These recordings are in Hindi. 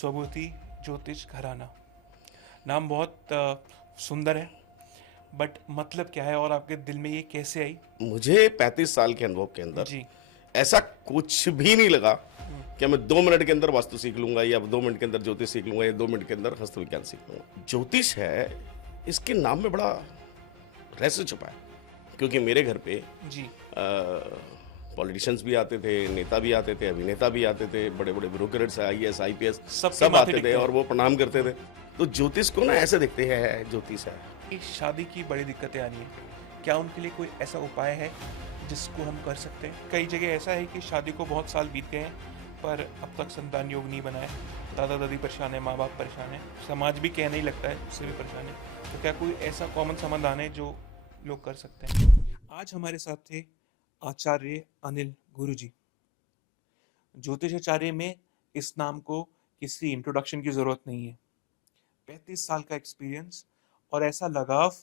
स्वभूति ज्योतिष घराना। नाम बहुत सुंदर है, बट मतलब क्या है और आपके दिल में ये कैसे आई? मुझे 35 साल के अनुभव के अंदर जी। ऐसा कुछ भी नहीं लगा कि मैं 2 मिनट के अंदर वास्तु सीख लूंगा या 2 मिनट के अंदर ज्योतिष सीख लूंगा या 2 मिनट के अंदर हस्त विज्ञान सीख लूंगा। ज्योतिष है, इसके नाम में बड़ा रहस्य छुपा है, क्योंकि मेरे घर पे जी। पॉलिटिशियंस भी आते थे, नेता भी आते थे, अभिनेता भी आते थे, बड़े बड़े ब्रोकरेट्स, IAS IPS सबके सब माथे आते थे टिकते हैं। और वो प्रणाम करते थे। तो ज्योतिष को ना ऐसे देखते हैं, ज्योतिष है। इस शादी की बड़ी दिक्कतें आ रही हैं, क्या उनके लिए कोई ऐसा उपाय है जिसको हम कर सकते हैं? कई जगह ऐसा है कि शादी को बहुत साल बीत गए हैं पर अब तक संतान योग नहीं बना है, दादा दादी परेशान है, माँ बाप परेशान है, समाज भी कहने ही लगता है उससे भी परेशान है। तो क्या कोई ऐसा कॉमन समाधान है जो लोग कर सकते हैं? आज हमारे साथ थे आचार्य अनिल गुरुजी। ज्योतिषाचार्य में इस नाम को किसी इंट्रोडक्शन की जरूरत नहीं है। 35 साल का एक्सपीरियंस और ऐसा लगाव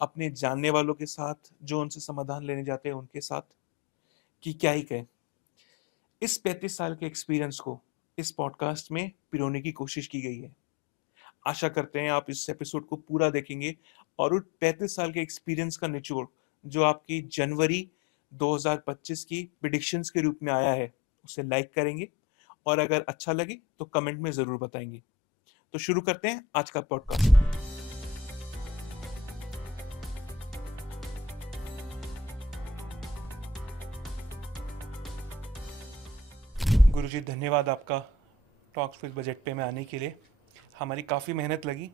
अपने जानने वालों के साथ, जो उनसे समाधान लेने जाते हैं उनके साथ, कि क्या ही कहें। इस 35 साल के एक्सपीरियंस को इस पॉडकास्ट में पिरोने की कोशिश की गई है। आशा करते हैं आप इस एपिसोड को पूरा देखेंगे और उस 35 साल के एक्सपीरियंस का निचोड़ जो आपकी जनवरी 2025 की प्रिडिक्शंस के रूप में आया है उसे लाइक करेंगे, और अगर अच्छा लगे तो कमेंट में जरूर बताएंगे। तो शुरू करते हैं आज का पॉडकास्ट। गुरुजी, धन्यवाद आपका टॉक्स विद बजट पे में आने के लिए। हमारी काफ़ी मेहनत लगी,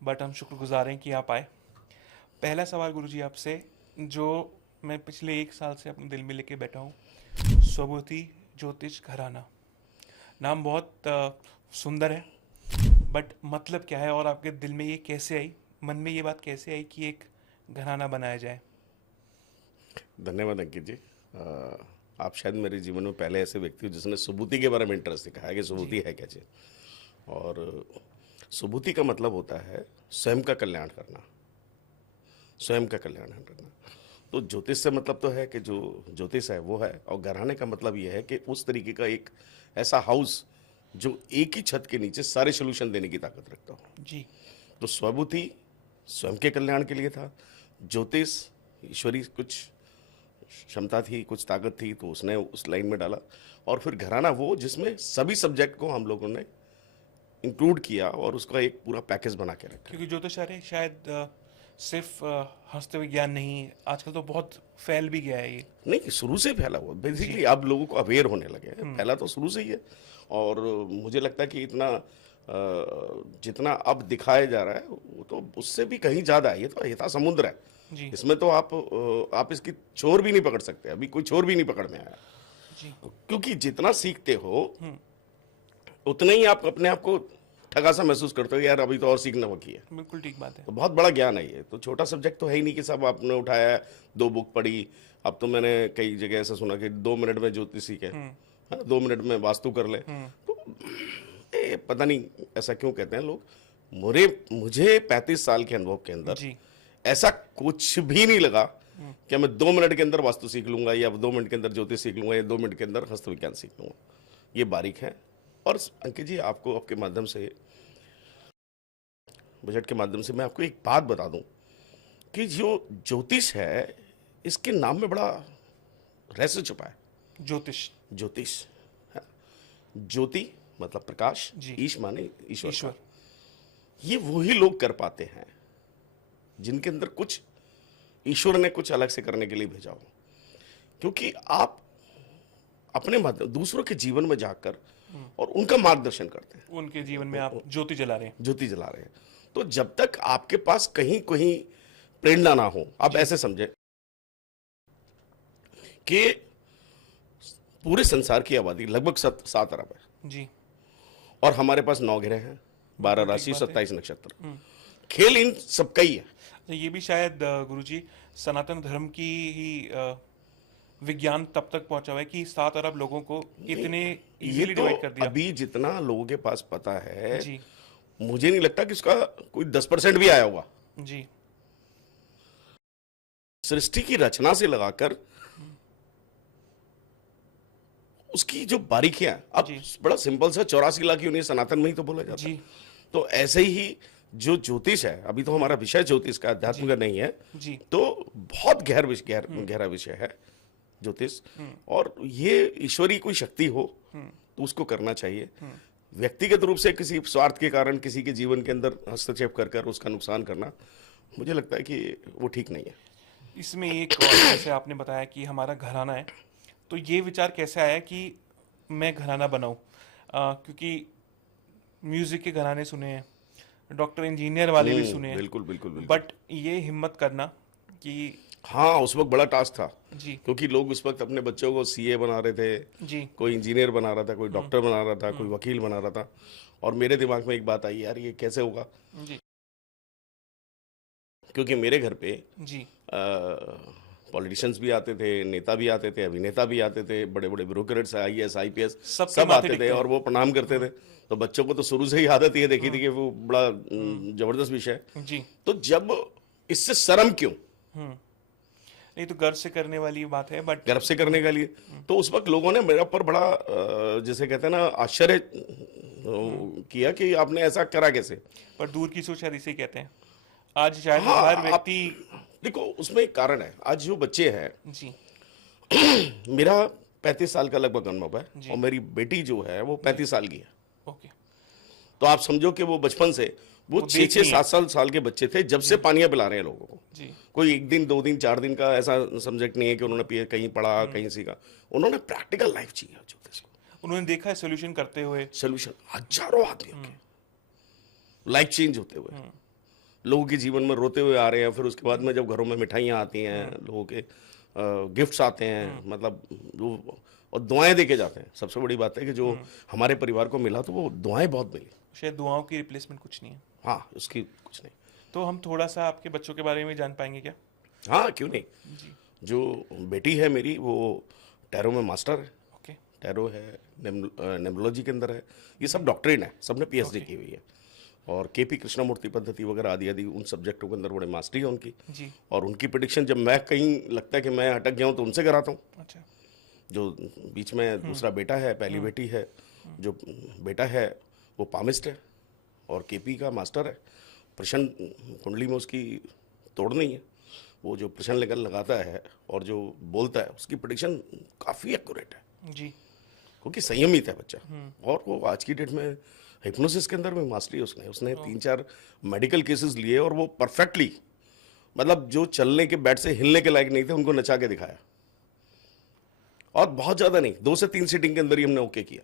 बट हम शुक्रगुजार हैं कि आप आए। पहला सवाल गुरुजी आपसे, जो मैं पिछले 1 साल से अपने दिल में लेके बैठा हूँ, स्वभूति ज्योतिष घराना। नाम बहुत सुंदर है, बट मतलब क्या है और आपके दिल में ये कैसे आई, मन में ये बात कैसे आई कि एक घराना बनाया जाए? धन्यवाद अंकित जी। आप शायद मेरे जीवन में पहले ऐसे व्यक्ति हो जिसने सुबूति के बारे में इंटरेस्ट दिखाया है कि सुबूति है क्या चीज़। और सुबूति का मतलब होता है स्वयं का कल्याण करना, स्वयं का कल्याण करना। तो ज्योतिष से मतलब तो है कि जो ज्योतिष है वो है, और घराने का मतलब ये है कि उस तरीके का एक ऐसा हाउस जो एक ही छत के नीचे सारे सोल्यूशन देने की ताकत रखता हो। जी। तो स्वबुद्धि स्वयं के कल्याण के लिए था, ज्योतिष ईश्वरी कुछ क्षमता थी, कुछ ताकत थी, तो उसने उस लाइन में डाला। और फिर घराना वो जिसमें सभी सब्जेक्ट को हम लोगों ने इंक्लूड किया और उसका एक पूरा पैकेज बना के रखा। क्योंकि ज्योतिषाचार्य शायद सिर्फ हस्त विज्ञान नहीं, आजकल तो बहुत फैल भी गया है ये। नहीं, शुरू से फैला हुआ, बेसिकली अब लोगों को अवेयर होने लगे हैं, फैला तो शुरू से ही है। और मुझे लगता है कि इतना जितना अब दिखाया जा रहा है वो तो उससे भी कहीं ज़्यादा है। ये तो हिता समुद्र है जी। इसमें, तो आप इसकी छोर भी नहीं पकड़ सकते। अभी कोई छोर भी नहीं पकड़ में आया, जी। क्योंकि जितना सीखते हो उतना ही आप अपने आप को ठगा सा महसूस करते हो, यार अभी तो और सीखना बाकी है। बिल्कुल ठीक बात है। तो बहुत बड़ा ज्ञान है ये, तो छोटा सब्जेक्ट तो है ही नहीं कि सब आपने उठाया 2 बुक पढ़ी। अब तो मैंने कई जगह ऐसा सुना कि 2 मिनट में ज्योतिष सीखे, 2 मिनट में वास्तु कर ले। तो पता नहीं ऐसा क्यों कहते हैं लोग। मुझे 35 साल के अनुभव के अंदर जी। ऐसा कुछ भी नहीं लगा कि मैं 2 मिनट के अंदर वास्तु सीख लूंगा या 2 मिनट के अंदर ज्योतिष सीख लूंगा या 2 मिनट के अंदर हस्त विज्ञान सीख लूंगा। ये बारीक है। और अंकित जी, आपको आपके माध्यम से, बजट के माध्यम से मैं आपको एक बात बता दूं कि जो ज्योतिष है, इसके नाम में बड़ा रहस्य छुपा है। ज्योतिष। ज्योतिष, हाँ। ज्योति मतलब प्रकाश, जी। ईश माने ईश्वर ईश्वर। का। ये वही लोग कर पाते हैं जिनके अंदर कुछ ईश्वर ने कुछ अलग से करने के लिए भेजा हो। क्योंकि आप अपने माध्यम दूसरों के जीवन में जाकर और उनका मार्गदर्शन करते हैं, उनके जीवन में आप ज्योति जला रहे हैं। ज्योति जला रहे हैं। तो जब तक आपके पास कहीं कहीं प्रेरणा ना हो, आप ऐसे समझे कि पूरे संसार की आबादी लगभग 7 अरब है, जी। और हमारे पास 9 ग्रह हैं, 12 ठीक राशि, बात है। 27 नक्षत्र। खेल इन सबका ही है। तो ये भी शायद गुरुजी सनातन धर्म की ही विज्ञान तब तक पहुंचा हुआ है कि 7 अरब लोगों को इतने ये इजीली तो डिवाइड कर दिया। अभी जितना लोगों के पास पता है, जी। मुझे नहीं लगता कि उसका कोई 10% भी आया होगा। जी। सृष्टि की रचना से लगाकर उसकी जो बारीकियां, अब जी। बड़ा सिंपल सा 84 लाख यूनिट सनातन में ही तो बोला जाता है। जी। तो ऐसे ही जो ज्योतिष है, अभी तो हमारा विषय ज्योतिष का, अध्यात्म जी। का नहीं है, जी। तो बहुत गहरा विषय है ज्योतिष। और ये ईश्वरीय कोई शक्ति हो तो उसको करना चाहिए। व्यक्तिगत रूप से किसी स्वार्थ के कारण किसी के जीवन के अंदर हस्तक्षेप कर कर उसका नुकसान करना, मुझे लगता है कि वो ठीक नहीं है। इसमें एक और, जैसे आपने बताया कि हमारा घराना है, तो ये विचार कैसे आया कि मैं घराना बनाऊं? क्योंकि म्यूजिक के घराने सुने हैं, डॉक्टर इंजीनियर वाले भी सुने हैं, बिल्कुल बिल्कुल बिल्कुल। बट ये हिम्मत करना कि हाँ, उस वक्त बड़ा टास्क था, जी। क्योंकि लोग उस वक्त अपने बच्चों को सीए बना रहे थे, जी। कोई इंजीनियर बना रहा था, कोई डॉक्टर बना रहा था, कोई वकील बना रहा था। और मेरे दिमाग में एक बात आई, यार ये कैसे होगा? जी। क्योंकि मेरे घर पे जी। पॉलिटिशियंस भी आते थे, नेता भी आते थे, अभिनेता भी आते थे, बड़े बड़े ब्यूरोक्रेट्स, आईएएस आईपीएस सबके सब माथे आते थे टिकते हैं। और वो प्रणाम करते थे। तो बच्चों को तो शुरू से ही आदत ये देखी थी कि वो बड़ा जबरदस्त विषय है। जी। तो जब इससे शर्म क्यों, नहीं तो गर्व से करने वाली बात है, बट गर्व से करने के लिए, तो उस वक्त लोगों ने मेरे ऊपर बड़ा जैसे कहते हैं ना, आश्चर्य किया कि आपने ऐसा करा कैसे। पर दूर की सोच शायद इसे कहते हैं। आज शायद हाँ, हर आप व्यक्ति। देखो, उसमें एक कारण है। आज जो बच्चे हैं, जी। मेरा 35 साल का लगभग अनुभव है जी। और मेरी बेटी जो है वो 35 साल की है। ओके। तो आप समझो कि वो बचपन से वो वो 6 देखती 6 हैं। 7 साल के बच्चे थे जब से पानियां पिला रहे हैं लोगों को। जी। कोई एक दिन 2 दिन 4 दिन का ऐसा सब्जेक्ट नहीं है कि उन्होंने कहीं पढ़ा कहीं सीखा। उन्होंने प्रैक्टिकल लाइफ जी है ज्योतिष को, उन्होंने देखा है सोल्यूशन करते हुए। सोल्यूशन हजारों आदमियों के लाइफ चेंज होते हुए, लोगों के जीवन में रोते हुए आ रहे हैं। फिर उसके बाद में जब घरों में मिठाइयाँ आती हैं, लोगों के गिफ्ट्स आते हैं, मतलब वो, और दुआएं देके जाते हैं। सबसे बड़ी बात है कि जो हमारे परिवार को मिला तो वो दुआएं बहुत मिली। शायद दुआओं की रिप्लेसमेंट कुछ नहीं है। हाँ, उसकी कुछ नहीं। तो हम थोड़ा सा आपके बच्चों के बारे में जान पाएंगे क्या? हाँ, क्यों नहीं। जी। जो बेटी है मेरी, वो टैरो में मास्टर है। ओके। टैरो है, नेमरोलॉजी के अंदर है, ये सब डॉक्टरेट है, सबने पीएचडी की हुई है। और केपी कृष्णमूर्ति पद्धति वगैरह आदि आदि उन सब्जेक्टों के अंदर बड़े मास्टरी है उनकी। जी। और उनकी प्रिडिक्शन जब मैं कहीं लगता है कि मैं अटक गया हूँ तो उनसे कराता हूँ। अच्छा। जो बीच में दूसरा बेटा है, पहली बेटी है, जो बेटा है वो पामिस्ट है और केपी का मास्टर है। प्रश्न कुंडली में उसकी तोड़ नहीं है। वो जो प्रश्न लेकर लगाता है और जो बोलता है उसकी प्रिडिक्शन काफ़ी एक्यूरेट है, जी। क्योंकि संयमित है बच्चा। और वो आज की डेट में हिप्नोसिस के अंदर में मास्टरी उसने 3-4 मेडिकल केसेस लिए और वो परफेक्टली, मतलब जो चलने के बेड से हिलने के लायक नहीं थे उनको नचा के दिखाया। और बहुत ज़्यादा नहीं, 2 से 3 सीटिंग के अंदर ही हमने ओके किया।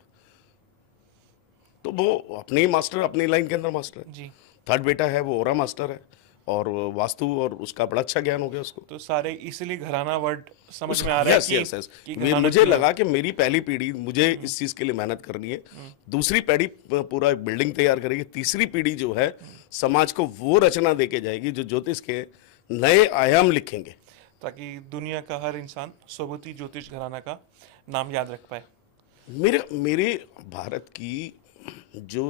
तो वो अपने ही मास्टर, अपनी लाइन के अंदर मास्टर है। जी। थर्ड बेटा है वो ओरा मास्टर है और वास्तु और उसका बड़ा अच्छा ज्ञान हो गया उसको। तो सारे इसलिए घराना वर्ड समझ में आ रहा है यस यस यस। कि घराना मुझे क्यों है। लगा कि मेरी पहली पीढ़ी, मुझे इस चीज़ के लिए मेहनत करनी है। दूसरी पीढ़ी पूरा बिल्डिंग तैयार करेगी। तीसरी पीढ़ी जो है समाज को वो रचना देके जाएगी जो ज्योतिष के नए आयाम लिखेंगे, ताकि दुनिया का हर इंसान सोबती ज्योतिष घराना का नाम याद रख पाए। मेरे भारत की जो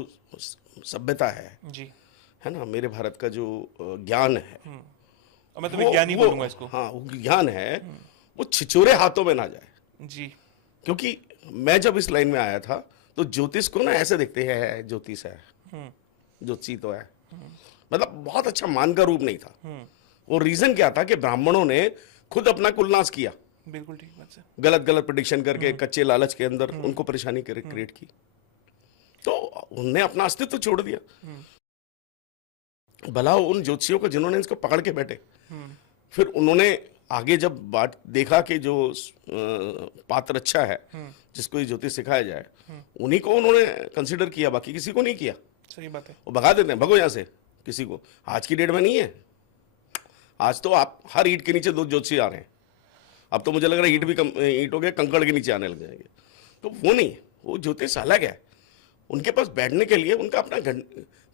सभ्यता जी। है ना, मेरे भारत का जो ज्ञान है, और मैं तो विज्ञानी बोलूंगा इसको। हाँ, वो ज्ञान है, वो छिछोरे हाथों में ना जाए। जी। क्योंकि मैं जब इस लाइन में आया था तो ज्योतिष को ना ऐसे देखते हैं, ज्योतिष है, ज्योतिषी तो है, मतलब बहुत अच्छा मान का रूप नहीं था। और रीजन क्या था कि ब्राह्मणों ने खुद अपना कुलनाश किया, बिल्कुल ठीक बात है। गलत गलत प्रेडिक्शन करके, कच्चे लालच के अंदर उनको परेशानी क्रिएट की, तो उनने अपना अस्तित्व छोड़ दिया। भला उन ज्योतिषियों को जिन्होंने इसको पकड़ के बैठे, फिर उन्होंने आगे जब बात देखा कि जो पात्र अच्छा है जिसको ये ज्योतिष सिखाया जाए, उन्हीं को उन्होंने कंसिडर किया, बाकी किसी को नहीं किया। सही बात है। वो भगा देते हैं, भगो यहाँ से, किसी को। आज की डेट में नहीं है। आज तो आप हर ईंट के नीचे 2 ज्योतिषी आ रहे हैं। अब तो मुझे लग रहा है ईंट भी ईंट हो गया, कंकड़ के नीचे आने लग जाएंगे। तो वो नहीं है, वो ज्योतिष अलग है। उनके पास बैठने के लिए उनका अपना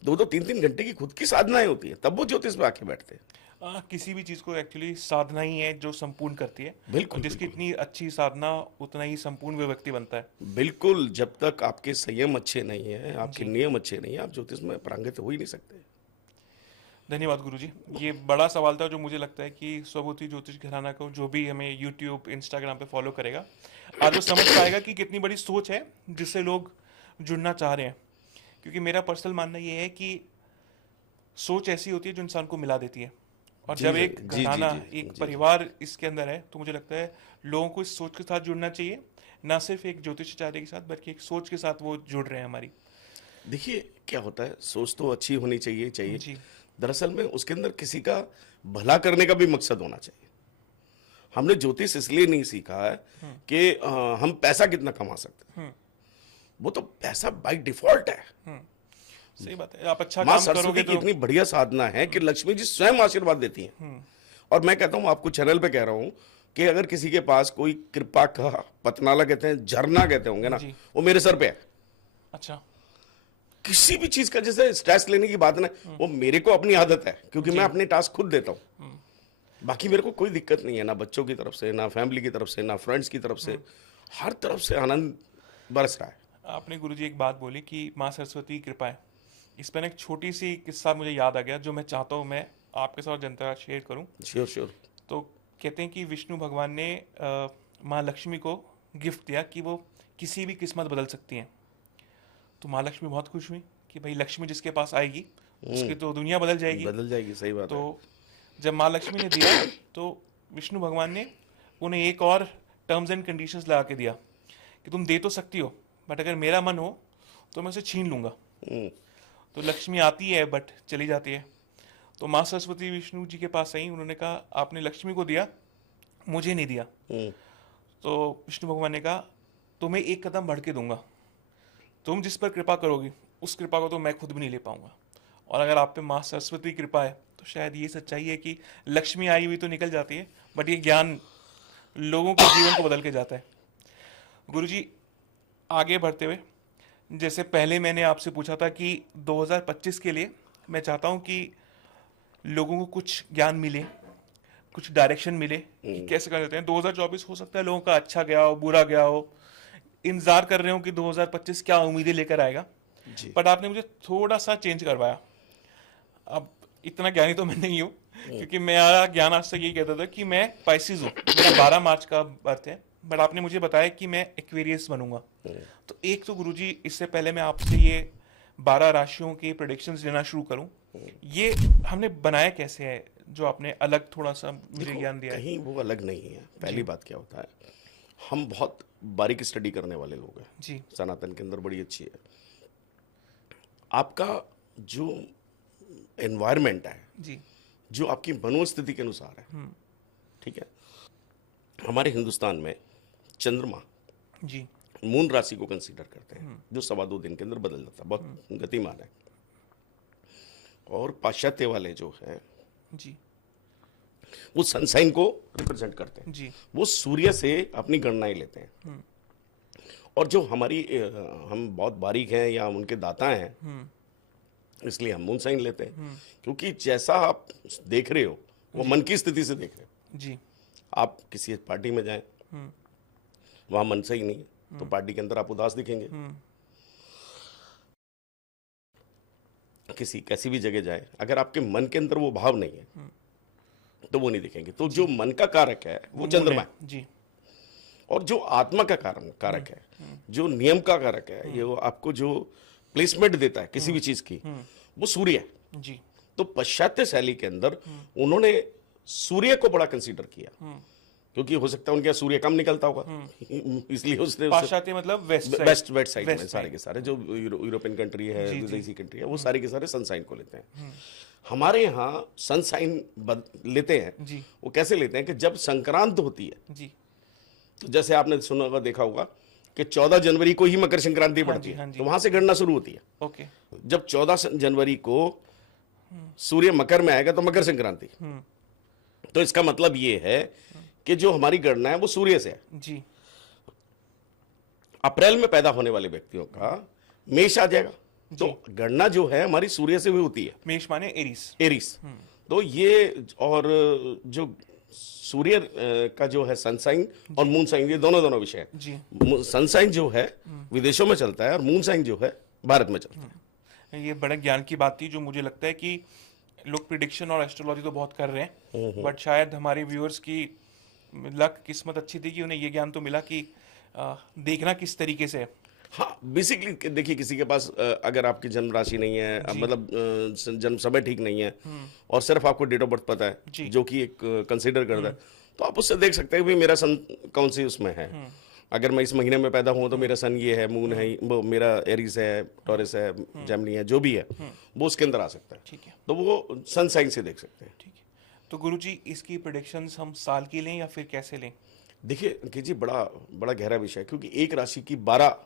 2-2 3-3 घंटे की खुद की साधनाएं होती है, तब वो ज्योतिष पे आके बैठते हैं। किसी भी चीज को एक्चुअली साधना ही है जो संपूर्ण करती है। बिल्कुल, और जिसकी इतनी अच्छी साधना उतना ही संपूर्ण वो व्यक्ति बनता है। बिल्कुल, जब तक आपके संयम अच्छे नहीं है, आपके नियम अच्छे नहीं है, आप ज्योतिष में पारंगत हो ही नहीं सकते। धन्यवाद गुरुजी। ये बड़ा सवाल था जो मुझे लगता है कि स्वभूति ज्योतिष घराना को जो भी हमें यूट्यूब इंस्टाग्राम पे फॉलो करेगा आज वो समझ पाएगा कि कितनी बड़ी सोच है जिससे लोग जुड़ना चाह रहे हैं। क्योंकि मेरा पर्सनल मानना ये है कि सोच ऐसी होती है जो इंसान को मिला देती है, और जी जब जी एक जी जी घराना जी एक जी। परिवार इसके अंदर है तो मुझे लगता है लोगों को इस सोच के साथ जुड़ना चाहिए, ना सिर्फ एक ज्योतिषाचार्य के साथ बल्कि एक सोच के साथ वो जुड़ रहे हैं हमारी। देखिए क्या होता है, सोच तो अच्छी होनी चाहिए चाहिए जी दरअसल में उसके अंदर किसी का भला करने का भी मकसद होना चाहिए। हमने ज्योतिष इसलिए नहीं सीखा है कि हम पैसा कितना कमा सकते हैं, वो तो पैसा बाय डिफॉल्ट है। सही बात है, आप अच्छा माँ काम करोगे सरस्वती की तो इतनी बढ़िया साधना है कि लक्ष्मी जी स्वयं आशीर्वाद देती हैं। और मैं कहता हूं, आपको चैनल पे कह रहा हूं कि अगर किसी के पास कोई कृपा का पतनाला कहते हैं, झरना कहते होंगे ना, जी। वो मेरे सर पे है। अच्छा किसी भी चीज का जैसे स्ट्रेस लेने की बात ना, वो मेरे को अपनी आदत है क्योंकि मैं अपने टास्क खुद देता हूं। बाकी मेरे को कोई दिक्कत नहीं है, ना बच्चों की तरफ से, ना फैमिली की तरफ से, ना फ्रेंड्स की तरफ से, हर तरफ से आनंद बरस रहा है। आपने गुरुजी एक बात बोली कि माँ सरस्वती की कृपा है, इस पर एक छोटी सी किस्सा मुझे याद आ गया जो मैं चाहता हूँ मैं आपके साथ जनता शेयर करूँ। Sure sure. तो कहते हैं कि विष्णु भगवान ने माँ लक्ष्मी को गिफ्ट दिया कि वो किसी भी किस्मत बदल सकती हैं। तो माँ लक्ष्मी बहुत खुश हुई कि भाई लक्ष्मी जिसके पास आएगी उसकी तो दुनिया बदल जाएगी। बदल जाएगी, सही बात है। तो जब माँ लक्ष्मी ने दिया तो विष्णु भगवान ने उन्हें एक और टर्म्स एंड कंडीशंस लगा के दिया कि तुम दे तो सकती हो बट अगर मेरा मन हो तो मैं उसे छीन लूंगा। हम्म, तो लक्ष्मी आती है बट चली जाती है। तो माँ सरस्वती विष्णु जी के पास आई, उन्होंने कहा आपने लक्ष्मी को दिया, मुझे नहीं दिया। हम्म, तो विष्णु भगवान ने कहा तुम्हें एक कदम बढ़ के दूंगा, तुम जिस पर कृपा करोगी उस कृपा को तो मैं खुद भी नहीं ले पाऊंगा। और अगर आप पे माँ सरस्वती की कृपा है तो शायद ये सच्चाई है कि लक्ष्मी आई हुई तो निकल जाती है बट ये ज्ञान लोगों के जीवन को बदल के जाता है। गुरुजी आगे बढ़ते हुए, जैसे पहले मैंने आपसे पूछा था कि 2025 के लिए मैं चाहता हूं कि लोगों को कुछ ज्ञान मिले, कुछ डायरेक्शन मिले कि कैसे कर लेते हैं। 2024 हो सकता है लोगों का अच्छा गया हो, बुरा गया हो, इंतजार कर रहे हो कि 2025 क्या उम्मीदें लेकर आएगा। जी। बट आपने मुझे थोड़ा सा चेंज करवाया। अब इतना ज्ञानी तो मैं नहीं हूँ क्योंकि मेरा ज्ञान आज तक यही कहता था कि मैं पाइसिस हूँ, मेरा 12 मार्च का बर्थ है, बट आपने मुझे बताया कि मैं एक्वेरियस बनूंगा। तो एक तो गुरुजी इससे पहले मैं आपसे ये 12 राशियों के प्रेडिक्शंस लेना शुरू करूं, ये हमने बनाया कैसे है जो आपने अलग थोड़ा सा मुझे देखो, ज्ञान दिया है? कहीं वो अलग नहीं है। पहली बात क्या होता है, हम बहुत बारीक स्टडी करने वाले लोग हैं। जी सनातन के अंदर बड़ी अच्छी है। आपका जो एनवायरनमेंट है, जी जो आपकी मनोस्थिति के अनुसार है, ठीक है। हमारे हिंदुस्तान में चंद्रमा जी मून राशि को कंसीडर करते हैं, जो 2.25 दिन के अंदर बदल जाता है, बहुत गतिमान है। और पाश्चात्य वाले जो है जी वो सनसाइन को रिप्रेजेंट करते हैं, जी वो सूर्य से अपनी गणनाएं लेते हैं। और जो हमारी हम बहुत बारीक हैं या उनके दाता हैं, इसलिए हम मून साइन लेते हैं, क्योंकि जैसा आप देख रहे हो वो मन की स्थिति से देख रहे हो। जी आप किसी पार्टी में जाएं, वहां मन सही नहीं है तो पार्टी के अंदर आप उदास दिखेंगे। किसी कैसी भी जगह जाए, अगर आपके मन के अंदर वो भाव नहीं है तो वो नहीं दिखेंगे। तो जो मन का कारक है वो चंद्रमा है, जी और जो आत्मा का कारक है, जो नियम का कारक है, ये वो आपको जो प्लेसमेंट देता है किसी भी चीज की, वो सूर्य है। जी तो पाश्चात्य शैली के अंदर उन्होंने सूर्य को बड़ा कंसीडर किया, क्योंकि हो सकता है उनके यहाँ सूर्य कम निकलता होगा, इसलिए उसने पाश्चात्य मतलब वेस्ट वेस्ट साइड में सारे के सारे जो यूरोपियन कंट्री है, विदेशी कंट्री है, वो सारे के सारे सनसाइन को लेते हैं। हमारे यहाँ सनसाइन लेते हैं। जी वो कैसे लेते हैं कि जब संक्रांत होती है, जी तो जैसे आपने सुना होगा, देखा होगा कि 14 जनवरी को ही मकर संक्रांति पड़ती है, तो वहां से गणना शुरू होती है। ओके जब 14 जनवरी को सूर्य मकर में आएगा तो मकर संक्रांति। तो इसका मतलब ये है कि जो हमारी गणना है वो सूर्य से है। जी अप्रैल में पैदा होने वाले व्यक्तियों का मेष आ जाएगा, तो गणना जो है हमारी सूर्य से हुई होती है। मेष माने एरीज। एरिस। तो ये, और जो सूर्य का जो है सनसाइन और मून साइन, ये दोनों विषय है। जी सनसाइन जो है विदेशों में चलता है और मून साइन जो है भारत में चलता है। ये बड़े ज्ञान की बात थी जो मुझे लगता है कि लोग प्रिडिक्शन और एस्ट्रोलॉजी तो बहुत कर रहे हैं, बट शायद हमारे व्यूअर्स की लक किस्मत अच्छी थी कि उन्हें ये ज्ञान तो मिला कि देखना किस तरीके से है। हाँ, बेसिकली देखिए, किसी के पास अगर आपकी जन्म राशि नहीं है, जी। मतलब जन्म समय ठीक नहीं है, और सिर्फ आपको डेट ऑफ बर्थ पता है, जी। जो कि एक कंसिडर करता है, तो आप उससे देख सकते हैं कि भाई मेरा सन कौन सी उसमें है। अगर मैं इस महीने में पैदा हुआ तो मेरा सन ये है, मून है, वो मेरा एरीज है, टॉरस है, जेमिनी है, जो भी है वो उसके अंदर आ सकता है। ठीक है। तो वो सन साइन से देख सकते हैं। ठीक है। तो गुरुजी, इसकी प्रिडिक्शंस हम साल की लें या फिर कैसे लें? देखिए अंकित जी, बड़ा बड़ा गहरा विषय है, क्योंकि एक राशि की 12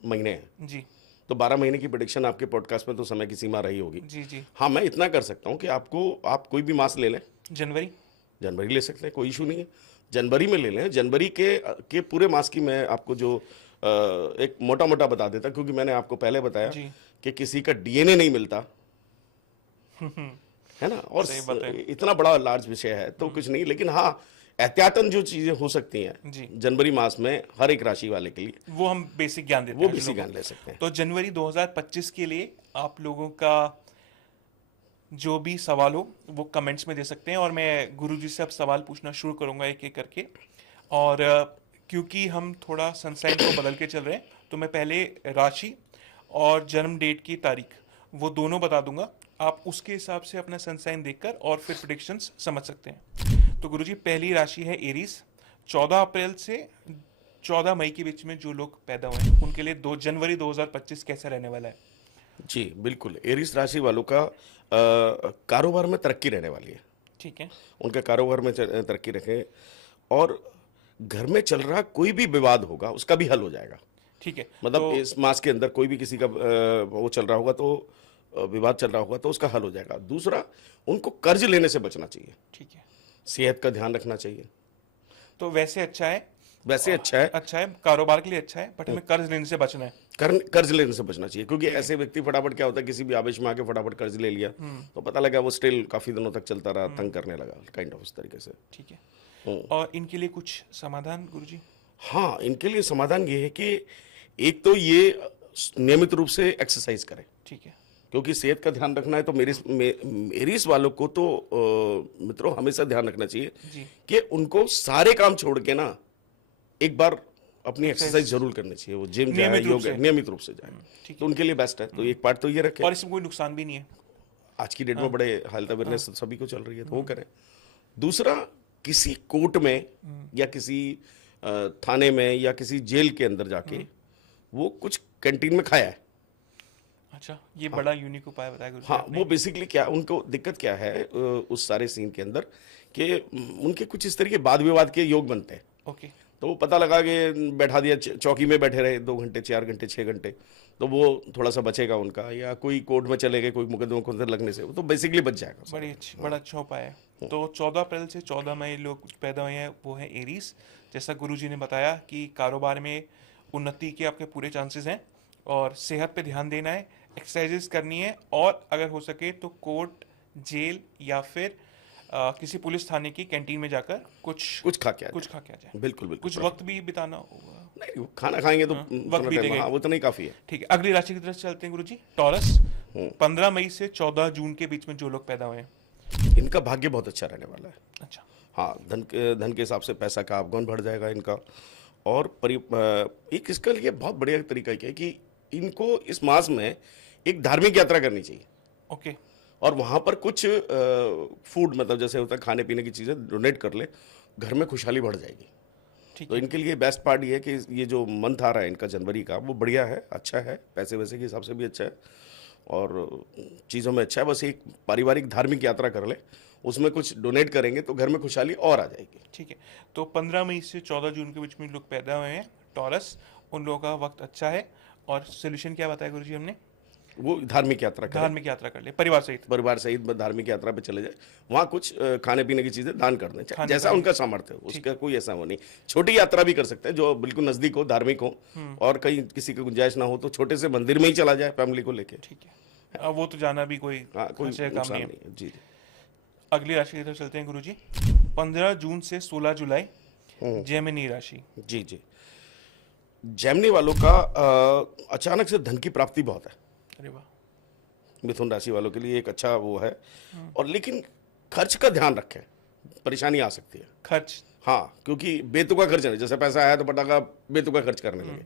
महीने हैं। जी। तो 12 महीने की प्रेडिक्शन आपके पॉडकास्ट में तो समय की सीमा रही होगी। जी। जी। हाँ, मैं इतना कर सकता हूँ कि आप कोई भी मास ले लें, जनवरी। जनवरी ले सकते हैं, कोई इशू नहीं है। जनवरी में ले लें, जनवरी के पूरे मास की मैं आपको जो एक मोटा मोटा बता देता, क्योंकि मैंने आपको पहले बताया जी। कि किसी का डीएनए नहीं मिलता है ना, और सही बात है। इतना बड़ा लार्ज विषय है तो कुछ नहीं, लेकिन हाँ, एहतियातन जो चीजें हो सकती हैं जी। जनवरी मास में हर एक राशि वाले के लिए, वो हम बेसिक ज्ञान देते वो हैं भी लोगों ज्ञान को। ले सकते हैं। तो जनवरी 2025 के लिए आप लोगों का जो भी सवाल हो वो कमेंट्स में दे सकते हैं, और मैं गुरुजी से अब सवाल पूछना शुरू करूंगा एक एक करके। और क्योंकि हम थोड़ा सनसाइन को बदल के चल रहे हैं, तो मैं पहले राशि और जन्म डेट की तारीख वो दोनों बता दूंगा। आप उसके हिसाब से अपना सनसाइन देखकर और फिर प्रेडिक्शंस समझ सकते हैं। तो गुरुजी, पहली राशि है एरीज। 14 अप्रैल से 14 मई के बीच में जो लोग पैदा हुए हैं उनके लिए 2 जनवरी 2025 कैसा रहने वाला है? जी बिल्कुल, एरिस राशि वालों का कारोबार में तरक्की रहने वाली है। ठीक है। उनका कारोबार में तरक्की रखें, और घर में चल रहा कोई भी विवाद होगा उसका भी हल हो जाएगा। ठीक है। मतलब तो इस मास के अंदर कोई भी किसी का वो चल रहा होगा तो विवाद चल रहा होगा तो उसका हल हो जाएगा। दूसरा, उनको कर्ज लेने से बचना चाहिए, ठीक है। सेहत का ध्यान रखना चाहिए। तो वैसे अच्छा है। वैसे अच्छा है, अच्छा है, कारोबार के लिए अच्छा है, बट हमें कर्ज लेने से बचना है। कर्ज लेने से बचना चाहिए, क्योंकि ऐसे व्यक्ति फटाफट क्या होता है, किसी भी आवेश में आके फटाफट कर्ज ले लिया तो पता लगा वो स्टिल काफी दिनों तक चलता रहा, तंग करने लगा, काइंड ऑफ उस तरीके से। ठीक है। और इनके लिए कुछ समाधान गुरुजी? हाँ, इनके लिए समाधान ये है कि एक तो ये नियमित रूप से एक्सरसाइज करें, ठीक है। क्योंकि सेहत का ध्यान रखना है। तो मेरिस वालों को तो मित्रों हमेशा ध्यान रखना चाहिए जी। कि उनको सारे काम छोड़ के ना एक बार अपनी एक्सरसाइज जरूर करनी चाहिए। वो जिम जाए, नियमित रूप योग से। नियमित रूप से जाए, ठीक तो है। उनके लिए बेस्ट है। तो एक पार्ट तो ये रखें। और इसमें कोई नुकसान भी नहीं है। आज की डेट में बड़े हेल्थ अवेयरनेस सभी को चल रही है, तो वो करें। दूसरा, किसी कोर्ट में या किसी थाने में या किसी जेल के अंदर जाके वो कुछ कैंटीन में खाया है। अच्छा, ये बड़ा यूनिक उपाय बताया गुरुजी हाँ, आपने। वो बेसिकली क्या, उनको दिक्कत क्या है उस सारे सीन के अंदर कि उनके कुछ इस तरह के वाद विवाद के योग बनते हैं। ओके। तो वो पता लगा कि बैठा दिया, चौकी में बैठे रहे 2 घंटे, 4 घंटे, 6 घंटे, तो वो थोड़ा सा बचेगा उनका। या कोई कोर्ट में चले गए, कोई मुकदमे को अंदर लगने से, वो तो बेसिकली बच जाएगा। बड़ा अच्छा उपाय है। तो 14 अप्रैल से 14 मई लोग पैदा हुए हैं वो है एरीज। जैसा गुरुजी ने बताया कि कारोबार में उन्नति के आपके पूरे चांसेस हैं, और सेहत पे ध्यान देना है, एक्सरसाइजेस करनी है, और अगर हो सके तो कोर्ट, जेल या फिर किसी पुलिस थाने की कैंटीन में जाकर कुछ खा के आ कुछ खा के आ जाए। बिल्कुल बिल्कुल। कुछ वक्त भी बिताना होगा। नहीं, वो खाना खाएंगे तो वक्त थोड़ा बीतेगा। टाइम, हाँ, वो तो नहीं काफी है। ठीक है। अगली राशि की तरफ चलते हैं गुरुजी। टॉरस। 15 मई से 14 जून के बीच में जो लोग पैदा हुए हैं, इनका भाग्य बहुत अच्छा रहने वाला है। अच्छा। हाँ, धन के हिसाब से पैसा का आगमन बढ़ जाएगा इनका। और एक इसका लिए बहुत बढ़िया तरीका क्या है कि इनको इस मास में एक धार्मिक यात्रा करनी चाहिए, ओके। और वहां पर कुछ फूड, मतलब जैसे होता है खाने पीने की चीजें डोनेट कर ले, घर में खुशहाली बढ़ जाएगी। ठीक तो है। इनके लिए बेस्ट पार्ट ये है कि ये जो मंथ आ रहा है इनका जनवरी का, वो बढ़िया है, अच्छा है, पैसे वैसे के हिसाब से भी अच्छा है, और चीज़ों में अच्छा है। बस एक पारिवारिक धार्मिक यात्रा कर ले, उसमें कुछ डोनेट करेंगे तो घर में खुशहाली और आ जाएगी। ठीक है। तो 15 मई से 14 जून के बीच में लोग पैदा हुए हैं टॉरस, उन लोगों का वक्त अच्छा है। और सोल्यूशन क्या बताया गुरुजी हमने? वो धार्मिक यात्रा करें, धार्मिक यात्रा कर ले परिवार सहित। परिवार सहित धार्मिक यात्रा पे चले जाए, वहाँ कुछ खाने पीने की चीजें दान कर दें, जैसा उनका सामर्थ्य हो, उसका कोई ऐसा वो नहीं। छोटी यात्रा भी कर सकते हैं जो बिल्कुल नजदीक हो, धार्मिक हो, और कहीं किसी की गुंजाइश ना हो तो छोटे से मंदिर में ही चला जाए फैमिली को लेके। ठीक है। वो तो जाना भी कोई हाँ, कोई खर्चे का काम नुकसान नहीं है। नहीं है। जी जी। अगली राशि की तरफ चलते हैं गुरुजी। 15 जून से 16 जुलाई जेमिनी राशि। जी जी। जेमिनी वालों का अचानक से धन की प्राप्ति बहुत है। अरे वाह। मिथुन राशि वालों के लिए एक अच्छा वो है। और लेकिन खर्च का ध्यान रखें, परेशानी आ सकती है। खर्च, हाँ, क्योंकि बेतुका खर्च नहीं, जैसे पैसा आया तो पटाखा बेतुका खर्च करने लगे,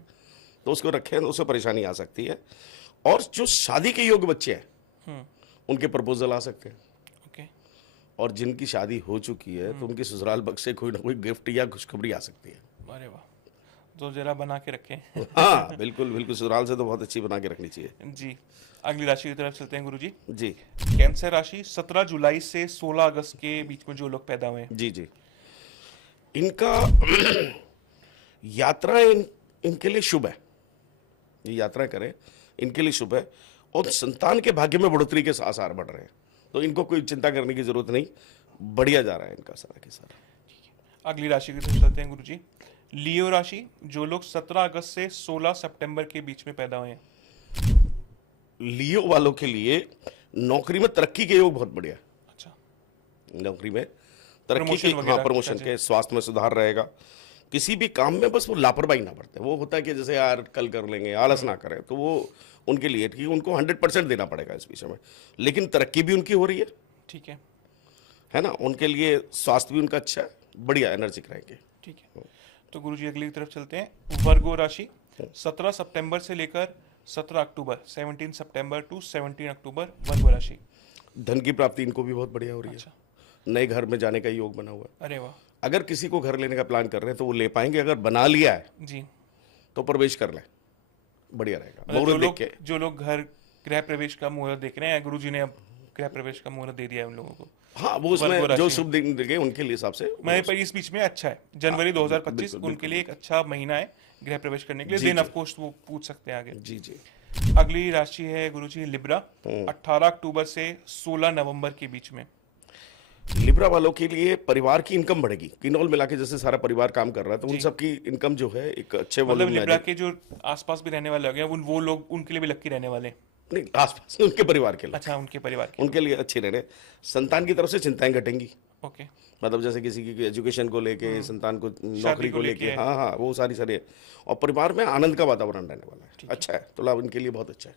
तो उसको रखें, तो उससे परेशानी आ सकती है। और जो शादी के योग्य बच्चे हैं उनके प्रपोजल आ सकते हैं। ओके, और जिनकी शादी हो चुकी है तो उनकी ससुराल पक्ष से कोई ना कोई गिफ्ट या खुशखबरी आ सकती है। अरे वाह, तो जरा बना के रखें। हाँ, बिल्कुल बिल्कुल, ससुराल से तो बहुत अच्छी बना के रखनी चाहिए। जी, अगली राशि की तरफ चलते हैं गुरुजी। जी कैंसर राशि 17 जुलाई से 16 अगस्त के बीच में जो लोग पैदा हुए हैं। जी जी, इनका यात्राएं इनके लिए शुभ है, ये यात्रा करें इनके लिए शुभ है। और संतान के भाग्य में बढ़ोतरी के आसार बढ़ रहे हैं, तो इनको कोई चिंता करने की जरूरत नहीं, बढ़िया जा रहा है इनका सारा के सारा। अगली राशि की तरफ चलते हैं गुरुजी। लियो राशि, जो लोग 17 अगस्त से 16 सितंबर के बीच में पैदा हुए हैं। लियो वालों के लिए नौकरी में तरक्की के योग बहुत बढ़िया है। अच्छा, नौकरी में तरक्की प्रमोशन की, हाँ, वगैरह, प्रमोशन अच्छा, के, स्वास्थ्य में सुधार रहेगा। किसी भी काम में बस वो लापरवाही ना बरते, वो होता है कि जैसे यार कल कर लेंगे, आलस ना करें, तो वो उनके लिए ठीक, उनको 100% देना पड़ेगा इस विषय में। लेकिन तरक्की भी उनकी हो रही ठीक है ना, उनके लिए स्वास्थ्य भी उनका अच्छा है, बढ़िया एनर्जिक रहेंगे। ठीक है। तो गुरुजी अगली की तरफ चलते हैं। वर्गो राशि 17 सितंबर से लेकर 17 अक्टूबर, 17 सितंबर टू 17 अक्टूबर, वर्गो राशि। धन की प्राप्ति इनको भी बहुत बढ़िया हो रही अच्छा, है, नए घर में जाने का योग बना हुआ है। अरे वाह, अगर किसी को घर लेने का प्लान कर रहे हैं तो वो ले पाएंगे, अगर बना लिया है जी। तो प्रवेश कर लें, बढ़िया रहेगा। मतलब मुहूर्त देख के, जो लोग घर गृह प्रवेश का मुहूर्त देख रहे हैं, गुरुजी ने अब गृह प्रवेश का मुहूर्त दे दिया है उन लोगों को। हाँ, वो वर्गो उसमें राशि जो में। शुभ दिन देंगे उनके लिए हिसाब से मैं पर इस बीच में अच्छा है, जनवरी 2025 बिल्कुल, उनके लिए एक अच्छा महीना है गृह प्रवेश करने के लिए। जी, देन जी। ऑफ कोर्स वो पूछ सकते हैं आगे। जी जी। अगली राशि है गुरुजी लिब्रा, 18 अक्टूबर से 16 नवंबर के बीच में। लिब्रा वालों के लिए परिवार की इनकम बढ़ेगी, किनौल मिला के जैसे सारा परिवार काम कर रहा है, तो उन जी। सब की इनकम जो है एक अच्छे मतलब वॉल्यूम में आ लिब्रा जाएगी। के जो आसपास भी रहने वाले हो गए वो लोग उनके लिए भी लक्की रहने वाले हैं। नहीं, आसपास उनके परिवार के लिए, अच्छा, उनके परिवार के। उनके लिए अच्छे रहने। संतान की तरफ से चिंताएं घटेंगी, ओके, मतलब जैसे किसी की एजुकेशन को लेके, संतान को नौकरी को को लेके, लेके। हाँ हाँ, वो सारी। और परिवार में आनंद का वातावरण रहने वाला है, अच्छा है, तो लाभ इनके लिए बहुत अच्छा है।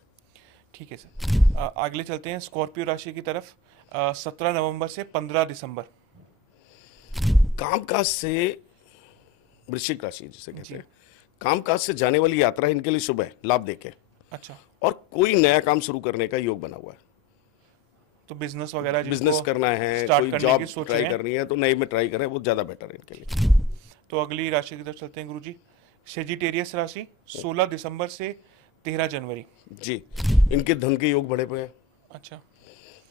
ठीक है सर। अगले चलते हैं स्कॉर्पियो राशि की तरफ। 17 नवंबर से 15 दिसंबर। कामकाज से, वृश्चिक राशि जिसे कहते हैं, कामकाज से जाने वाली यात्रा इनके लिए शुभ है, लाभ देके। अच्छा, और कोई नया काम शुरू करने का योग बना हुआ है, तो बिजनेस वगैरह जिनको बिजनेस करना है, स्टार्ट कोई करने जॉब की सोच ट्राई रहे हैं, करनी है तो नए में ट्राई करें, वो ज्यादा बेटर है इनके लिए। तो अगली राशि की तरफ चलते हैं गुरुजी। सेजिटेरियस राशि 16 दिसंबर से 13 जनवरी। जी, इनके धन के योग बढ़े हुए हैं अच्छा,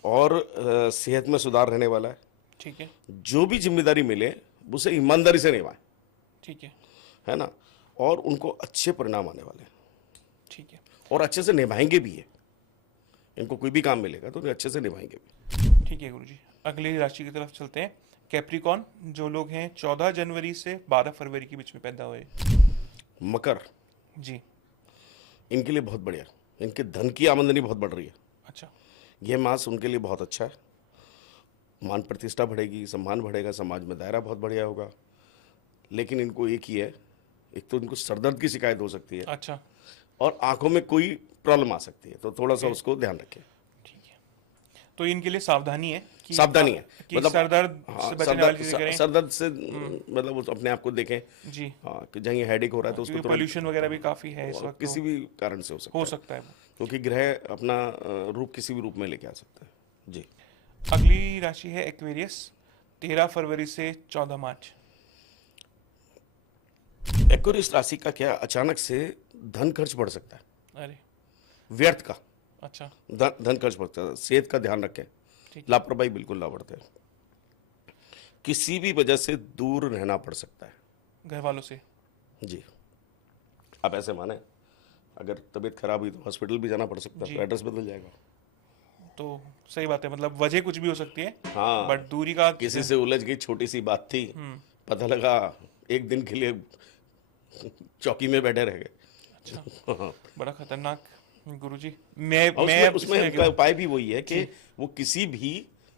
और सेहत में सुधार रहने वाला है। ठीक है, जो भी जिम्मेदारी मिले उसे ईमानदारी से निभाएं, ठीक है ना, और उनको अच्छे परिणाम आने वाले हैं, ठीक है, और अच्छे से निभाएंगे भी है। इनको कोई भी काम मिलेगा तो अच्छे से निभाएंगे भी। ठीक है गुरुजी। अगली राशि की तरफ चलते हैं। कैप्रिकॉन, जो लोग हैं 14 जनवरी से 12 फरवरी के बीच में पैदा हुए। मकर, जी, इनके लिए बहुत बढ़िया, इनके धन की आमदनी बहुत बढ़ रही है। अच्छा, यह मास उनके लिए बहुत अच्छा है, मान प्रतिष्ठा बढ़ेगी, सम्मान बढ़ेगा, समाज में दायरा बहुत बढ़िया होगा। लेकिन इनको एक ही है, एक तो इनको सरदर्द की शिकायत हो सकती है, अच्छा, और आंखों में कोई प्रॉब्लम आ सकती है, तो थोड़ा सा उसको ध्यान रखें। ठीक है। तो इनके लिए सावधानी है कि सावधानी है, कि मतलब सरदर्द हाँ, से बचने वाली चीजें करें। सरदर्द से मतलब वो अपने आप को देखें, जी, हाँ, कि जहाँ हेडेक हो रहा है तो उसको क्योंकि तुरंत, पोल्यूशन वगैरह भी काफी है इस वक्त, किसी भी कारण से हो सकता है वो। क्योंकि ग्रह अपना रूप किसी भी रूप में लेके आ सकता है। जी, अगली राशि है एक्वेरियस, 13 फरवरी से 14 मार्च। एक्वेरियस राशि का क्या, अचानक से धन खर्च बढ़ सकता है, अरे, व्यर्थ का अच्छा, धन खर्च बढ़ सकता है। सेहत का ध्यान रखें, ठीक। लापरवाही बिल्कुल ना बरतें। किसी भी वजह से दूर रहना पड़ सकता है घर वालों से। जी। आप ऐसे माने, अगर तबीयत खराब हुई तो हॉस्पिटल भी जाना पड़ सकता है, तो एड्रेस बदल जाएगा। तो सही बात है, मतलब वजह कुछ भी हो सकती है, हाँ, बट दूरी का किसी से उलझ गई, छोटी सी बात थी, पता लगा एक दिन के लिए चौकी में बैठे रह गए। अच्छा, बड़ा खतरनाक गुरुजी। और उसमें उपाय भी वही है कि वो किसी भी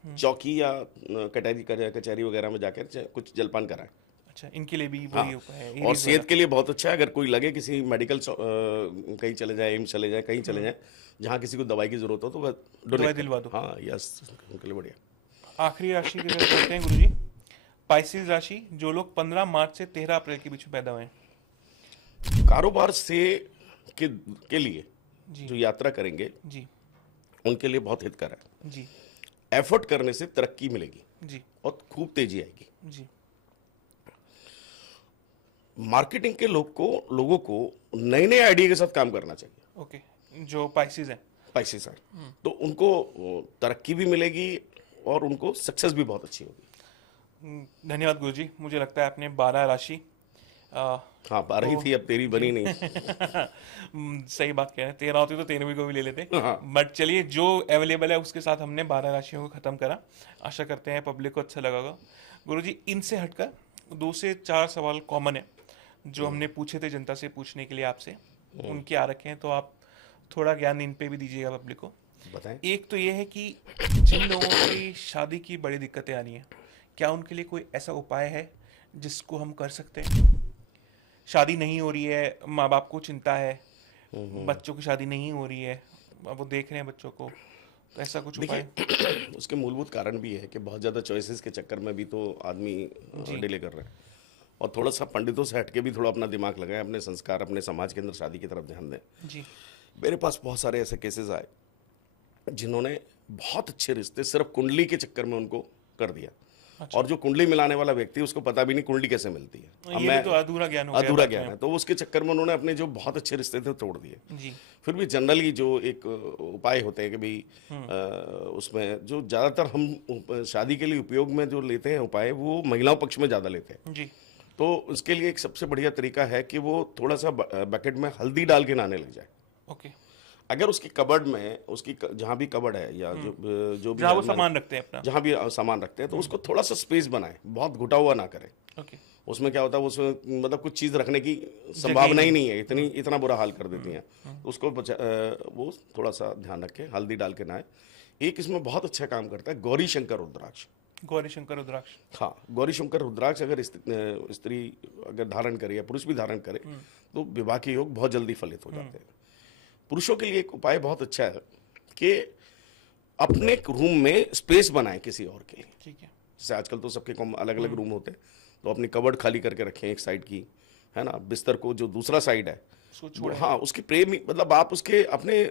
चौकी या कचहरी वगैरह में जाकर कुछ जलपान कराएं। अच्छा, इनके लिए भी हाँ, वही उपाय है, और एरीज सेहत वाला। के लिए बहुत अच्छा है। अगर कोई लगे किसी मेडिकल कहीं चले जाए, एम्स चले जाए, कहीं चले जाए, जहाँ किसी को दवाई की जरूरत हो तो वह दवाई डोनेट करें। दिलवा दो। हाँ, यस, उनके लिए बढ़िया। आखिरी राशि की तरफ चलते हैं गुरुजी। पाइसेस राशि, जो लोग 15 मार्च से 13 अप्रैल के बीच में पैदा हुए हैं। कारोबार से के लिए जी। जो यात्रा करेंगे जी। उनके लिए बहुत हितकर है। जी। एफर्ट करने से तरक्की मिलेगी जी। और खूब तेजी आएगी। जी। मार्केटिंग के लोगों को नए नए आइडिया के साथ काम करना चाहिए। ओके, जो पाइसेस हैं। पैसे सर, तो उनको तरक्की भी मिलेगी और उनको सक्सेस भी बहुत अच्छी होगी। धन्यवाद गुरुजी। मुझे लगता है आपने 12 राशि हाँ, 12 ही तो थी, अब तेरी बनी नहीं। सही बात कह रहे हैं, 13 होती तो 13वीं को भी ले लेते। हाँ, बट चलिए, जो अवेलेबल है उसके साथ हमने 12 राशियों को खत्म करा। आशा करते हैं पब्लिक को अच्छा लगा होगा। गुरुजी, इनसे हटकर 2 से 4 सवाल कॉमन है जो हमने पूछे थे जनता से पूछने के लिए आपसे, उनके आ रखे हैं, तो आप थोड़ा ज्ञान इन पे भी दीजिएगा पब्लिक को। बताएं। एक तो ये है कि जिन लोगों की शादी की बड़ी दिक्कतें आ रही हैं, क्या उनके लिए कोई ऐसा उपाय है जिसको हम कर सकते हैं? शादी नहीं हो रही है, माँ बाप को चिंता है, बच्चों की शादी नहीं हो रही है, अब वो देख रहे हैं बच्चों को, तो ऐसा कुछ उपाय? देखिए, उसके मूलभूत कारण भी है कि बहुत ज़्यादा चॉइसेस के चक्कर में भी तो आदमी जी। डिले कर रहा है। और थोड़ा सा पंडितों से हटके भी थोड़ा अपना दिमाग लगाएं, अपने संस्कार, अपने समाज के अंदर शादी की तरफ ध्यान दें। जी। मेरे पास बहुत सारे ऐसे केसेस आए जिन्होंने बहुत अच्छे रिश्ते सिर्फ कुंडली के चक्कर में उनको कर दिया। अच्छा। और जो कुंडली मिलाने वाला व्यक्ति, उसको पता भी नहीं कुंडली कैसे मिलती है। अब ये मैं भी तो अधूरा ज्ञान हो गया अधूरा बात ज्ञान में। है, तो उसके चक्कर में उन्होंने अपने जो बहुत अच्छे रिश्ते थे तोड़ दिए। जी। फिर भी जनरली जो एक उपाय होते हैं कि भाई उसमें जो ज़्यादातर हम शादी के लिए उपयोग में जो लेते हैं उपाय, वो महिलाओं पक्ष में ज़्यादा लेते हैं। जी। तो उसके लिए एक सबसे बढ़िया तरीका है कि वो थोड़ा सा बकेट में हल्दी डाल के नहाने लग जाए। ओके। अगर उसकी कबर्ड में, जहाँ भी कबर्ड है या जो भी जहाँ वो है, सामान रखते हैं अपना। जहाँ भी सामान रखते हैं, तो उसको थोड़ा सा स्पेस बनाए, बहुत घुटा हुआ ना करें। ओके। उसमें क्या होता है, उसमें मतलब कुछ चीज़ रखने की संभावना ही नहीं है, इतना बुरा हाल कर देती हैं। उसको वो थोड़ा सा ध्यान रखें, हल्दी डाल के नहाए। एक इसमें बहुत अच्छा काम करता है गौरी शंकर रुद्राक्ष। गौरी शंकर रुद्राक्ष। हाँ, गौरी शंकर रुद्राक्ष अगर स्त्री अगर धारण करे या पुरुष भी धारण करे, तो विवाह के योग बहुत जल्दी फलित हो जाते हैं। पुरुषों के लिए एक उपाय बहुत अच्छा है कि अपने रूम में स्पेस बनाएं किसी और के लिए। ठीक है। जैसे आजकल तो सबके अलग अलग रूम होते हैं, तो अपनी कबर्ड खाली करके रखें एक साइड की, है ना, बिस्तर को जो दूसरा साइड है, उसको छोड़ें। हाँ, उसकी प्रेम, मतलब आप उसके अपने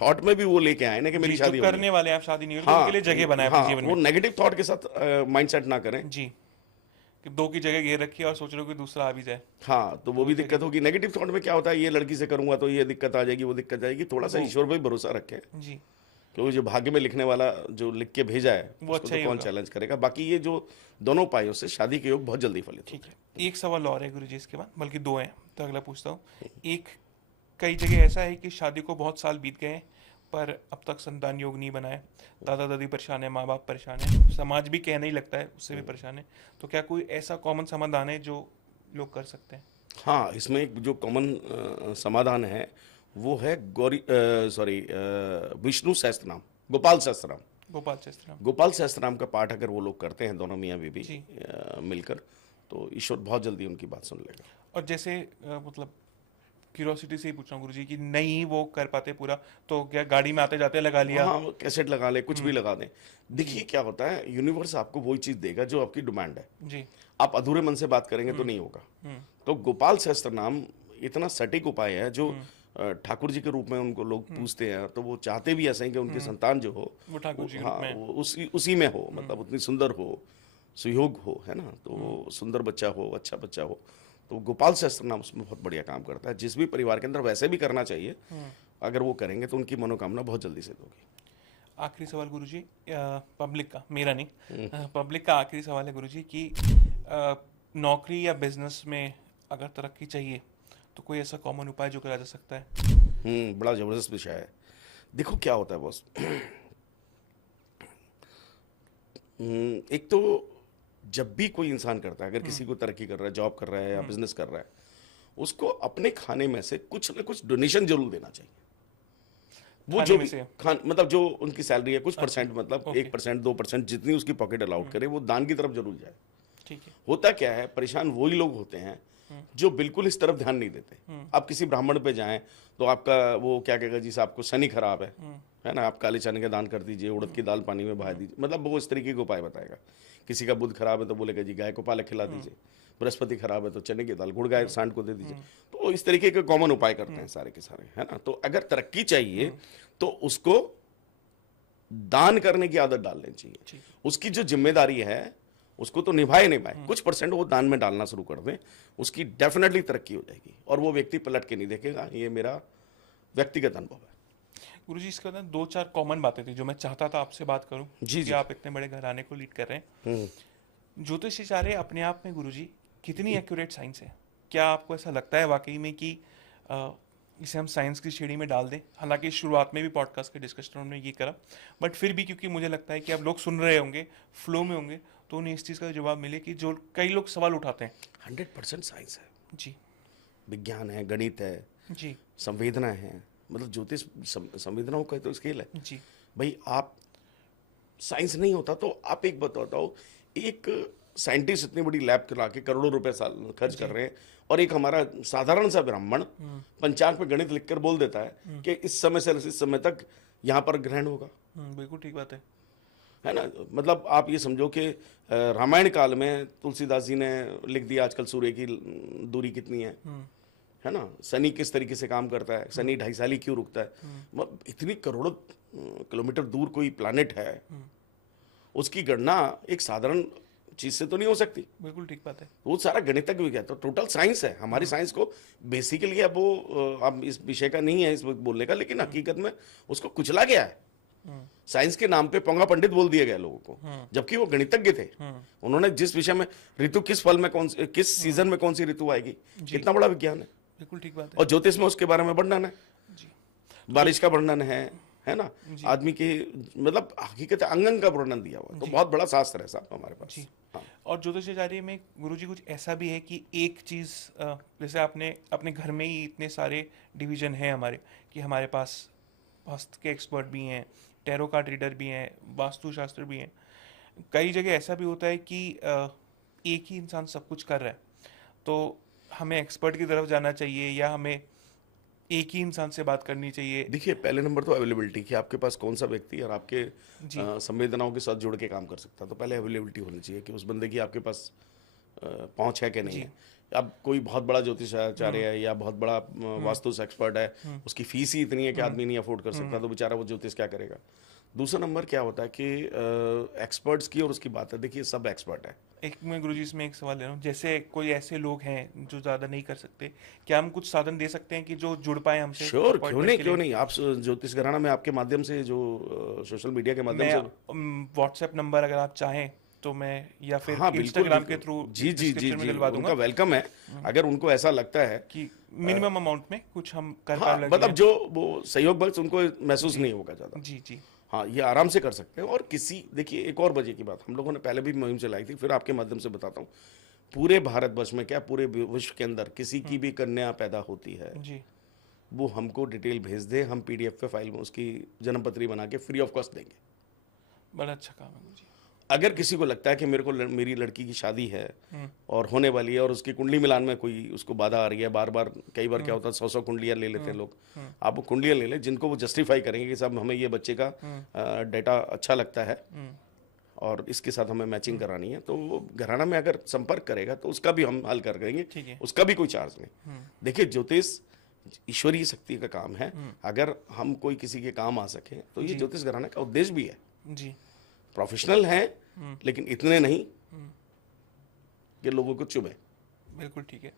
थॉट में भी वो लेके आए ना कि मेरी जी, जो शादी हो रही करने है। वाले हैं आप शादी नहीं हो रही, तो उनके लिए जगह बनाए अपने हाँ, जीवन वो में। नेगेटिव थॉट के साथ माइंडसेट ना करें। जी, कि 2 की जगह घेर रखी है और सोच रहे हो कि दूसरा आ भी जाए। हाँ, तो वो भी दिक्कत होगी। नेगेटिव थॉट में क्या होता है, ये लड़की से करूंगा तो ये दिक्कत आ जाएगी, वो दिक्कत आएगी। थोड़ा सा ईश्वर पे भरोसा रखें, जी। क्योंकि जो भाग्य में लिखने वाला जो लिख के भेजा है, वो उसको अच्छा तो ही कौन होगा। चैलेंज करेगा। बाकी ये जो दोनों उपायों से शादी के योग बहुत जल्दी फलित ठीक होते है। एक सवाल और है गुरुजी इसके बाद, बल्कि 2 हैं, तो अगला पूछता हूँ। एक, कई जगह ऐसा है कि शादी को बहुत साल बीत गए हैं, पर अब तक संतान योग नहीं बना है। दादा दादी परेशान है, माँ बाप परेशान है, समाज भी कहने ही लगता है उससे भी परेशान है। तो क्या कोई ऐसा कॉमन समाधान है जो लोग कर सकते हैं? हाँ, इसमें एक जो कॉमन समाधान है वो है विष्णु सहस्त्रनाम, गोपाल सहस्त्रनाम। गोपाल शास्त्री। गोपाल सहस्त्रनाम का पाठ अगर वो लोग करते हैं, दोनों मियाँ बीवी जी। मिलकर, तो ईश्वर बहुत जल्दी उनकी बात सुन लेगा। और जैसे मतलब क्यूरोसिटी से ही पूछ रहा हूँ गुरुजी कि नहीं वो कर पाते पूरा, तो क्या गाड़ी में आते जाते लगा लिया? हाँ, कैसेट लगा ले, कुछ भी लगा दें। देखिए क्या होता है, यूनिवर्स आपको वही चीज़ देगा जो आपकी डिमांड है। जी। आप अधूरे मन से बात करेंगे तो नहीं होगा। तो गोपाल सहस्त्रनाम इतना सटीक उपाय है, जो ठाकुर जी के रूप में उनको लोग पूछते हैं, तो वो चाहते भी ऐसे हैं कि उनकी संतान जो हो, वो ठाकुर जी के हाँ, रूप में। वो उसी में हो, मतलब उतनी सुंदर हो, सुयोग हो, है ना, तो सुंदर बच्चा हो, अच्छा बच्चा हो। तो गोपाल सहस्त्रनाम उसमें बहुत बढ़िया काम करता है। जिस भी परिवार के अंदर वैसे भी करना चाहिए, अगर वो करेंगे तो उनकी मनोकामना बहुत जल्दी सिद्ध होगी। आखिरी सवाल गुरुजी, पब्लिक का, मेरा नहीं, पब्लिक का आखिरी सवाल है गुरुजी कि नौकरी या बिजनेस में अगर तरक्की चाहिए तो कोई ऐसा कॉमन उपाय जो करा जा सकता है? बड़ा जबरदस्त विषय है। देखो क्या होता है बॉस, एक तो जब भी कोई इंसान करता है, अगर किसी को तरक्की कर रहा है, जॉब कर रहा है या बिजनेस कर रहा है, उसको अपने खाने में से कुछ ना कुछ डोनेशन जरूर देना चाहिए। वो खाने जो में भी से? मतलब जो उनकी सैलरी है, कुछ परसेंट, मतलब ओके। 1%, 2%, जितनी उसकी पॉकेट अलाउड करे, वो दान की तरफ जरूर जाए। ठीक है। होता क्या है, परेशान वही लोग होते हैं जो बिल्कुल इस तरफ ध्यान नहीं देते। आप किसी ब्राह्मण पे जाएं तो आपका वो क्या कहेगा, जी आपको शनि खराब है ना, आप काले चने का दान कर दीजिए, उड़द की दाल पानी में बहा दीजिए, मतलब वो इस तरीके के उपाय बताएगा। किसी का बुध खराब है तो बोलेगा जी गाय को पालक खिला दीजिए, बृहस्पति खराब है तो चने की दाल गुड़ गाय सांड को दे दीजिए। तो इस तरीके के कॉमन उपाय करते हैं सारे के सारे, है ना। तो अगर तरक्की चाहिए तो उसको दान करने की आदत डाल लेनी चाहिए। उसकी जो जिम्मेदारी है उसको तो निभाए, कुछ परसेंट वो दान में डालना शुरू कर दें, उसकी डेफिनेटली तरक्की हो जाएगी और वो व्यक्ति पलट के नहीं देखेगा। ये मेरा व्यक्तिगत अनुभव है। गुरुजी, इसके अंदर 2-4 कॉमन बातें थी जो मैं चाहता था आपसे बात करूं, जी कि आप इतने बड़े घराने को लीड कर रहे हैं। ज्योतिषाचार्य अपने आप में गुरुजी कितनी एक्यूरेट साइंस है? क्या आपको ऐसा लगता है वाकई में कि इसे हम साइंस की श्रेणी में डाल दें? हालांकि शुरुआत में भी पॉडकास्ट के डिस्कशन में ये करा, बट फिर भी क्योंकि मुझे लगता है कि अब लोग सुन रहे होंगे, फ्लो में होंगे, तो उन्हें इस चीज़ का जवाब मिले कि जो कई लोग सवाल उठाते हैं। 100% साइंस है जी, विज्ञान है, गणित है जी, संवेदना है, मतलब ज्योतिष संवेदनाओं का तो स्केल है जी, भाई। आप साइंस नहीं होता तो आप एक बताता हो, एक साइंटिस्ट इतनी बड़ी लैब करा के करोड़ों रुपए साल खर्च कर रहे हैं, और एक हमारा साधारण सा ब्राह्मण पंचांग पे गणित लिखकर बोल देता है कि इस समय से इस समय तक यहाँ पर ग्रहण होगा। बिल्कुल ठीक बात है ना। मतलब आप ये समझो कि रामायण काल में तुलसीदास जी ने लिख दिया आजकल सूर्य की दूरी कितनी है ना, शनि किस तरीके से काम करता है, शनि 2.5 साल ही क्यों रुकता है। मतलब इतनी करोड़ों किलोमीटर दूर कोई प्लानिट है, उसकी गणना एक साधारण चीज से तो नहीं हो सकती। बिल्कुल ठीक बात है। वो सारा गणितज्ञ भी कहता है, तो टोटल साइंस है। हमारी साइंस को बेसिकली अब वो अब इस विषय का नहीं है इस वक्त बोलने का, लेकिन हकीकत में उसको कुचला गया है। साइंस के नाम पे पोंगा पंडित बोल दिया गया लोगों को, जबकि वो गणितज्ञ थे। उन्होंने जिस विषय में ऋतु किस फल में कौन किस सीजन में कौन सी ऋतु आएगी, कितना बड़ा विज्ञान है। बिल्कुल ठीक बात है। और ज्योतिष में उसके बारे में वर्णन है, बारिश का वर्णन है ना, आदमी के मतलब हकीकत अंगन का वर्णन दिया हुआ, तो बहुत बड़ा शास्त्र है साहब हमारे पास। हाँ। और ज्योतिषाचार्य में गुरुजी कुछ ऐसा भी है कि एक चीज़, जैसे आपने अपने घर में ही इतने सारे डिवीजन हैं हमारे, कि हमारे पास हस्त के एक्सपर्ट भी हैं, टैरो कार्ड रीडर भी हैं, वास्तुशास्त्र भी हैं। कई जगह ऐसा भी होता है कि एक ही इंसान सब कुछ कर रहा है, तो हमें एक्सपर्ट की तरफ जाना चाहिए या हमें एक ही इंसान से बात करनी चाहिए? देखिए, पहले नंबर तो अवेलेबिलिटी, कि आपके पास कौन सा व्यक्ति और आपके संवेदनाओं के साथ जुड़ के काम कर सकता है। तो पहले अवेलेबिलिटी होनी चाहिए कि उस बंदे की आपके पास पहुंच है कि नहीं है। अब कोई बहुत बड़ा ज्योतिषाचार्य है या बहुत बड़ा वास्तु एक्सपर्ट है, उसकी फीस ही इतनी है कि आदमी नहीं अफोर्ड कर सकता, तो बेचारा वो ज्योतिष क्या करेगा। दूसरा नंबर क्या होता है कि एक्सपर्ट्स की और उसकी बात है। देखिए, सब एक्सपर्ट है। एक मैं गुरुजी इसमें एक सवाल ले रहा हूँ, जैसे कोई ऐसे लोग हैं जो ज़्यादा नहीं कर सकते, क्या हम कुछ साधन दे सकते हैं कि जो जुड़ पाए हमसे? श्योर, क्यों नहीं। आप ज्योतिष घराना में आपके माध्यम से, जो सोशल मीडिया के माध्यम से, व्हाट्सएप नंबर अगर आप चाहें तो मैं, या फिर हाँ, इंस्टाग्राम के थ्रू जी, दिलवा दूंगा। उनका वेलकम है। अगर उनको ऐसा लगता है कि मिनिमम अमाउंट में कुछ हम कर हाँ, मतलब जो वो सहयोग बख्श उनको महसूस नहीं होगा ज़्यादा। जी जी, हाँ, ये आराम से कर सकते हैं। और देखिए, एक और वजह की बात हम लोगों ने पहले भी मुहिम चलाई थी, फिर आपके माध्यम से बताता हूँ। पूरे भारतवर्ष में क्या, पूरे विश्व के अंदर किसी की भी कन्या पैदा होती है जी, वो हमको डिटेल भेज दे, हम PDF पे फाइल में उसकी जन्मपत्री बना के फ्री ऑफ कॉस्ट देंगे। बड़ा अच्छा काम है जी। अगर किसी को लगता है कि मेरे को मेरी लड़की की शादी है और होने वाली है और उसकी कुंडली मिलान में कोई उसको बाधा आ रही है, बार बार कई बार क्या होता है 100 कुंडलियां ले लेते हैं लोग। आप वो कुंडलियां ले लें जिनको वो जस्टिफाई करेंगे कि साहब हमें ये बच्चे का डेटा अच्छा लगता है और इसके साथ हमें मैचिंग करानी है, तो वो घराना में अगर संपर्क करेगा तो उसका भी हम हल कर देंगे, उसका भी कोई चार्ज नहीं। देखिए, ज्योतिष ईश्वरीय शक्ति का काम है। अगर हम कोई किसी के काम आ सके तो ये ज्योतिष घराना का उद्देश्य भी है जी। प्रोफेशनल हैं लेकिन इतने नहीं कि लोगों को चुभे। बिल्कुल ठीक है।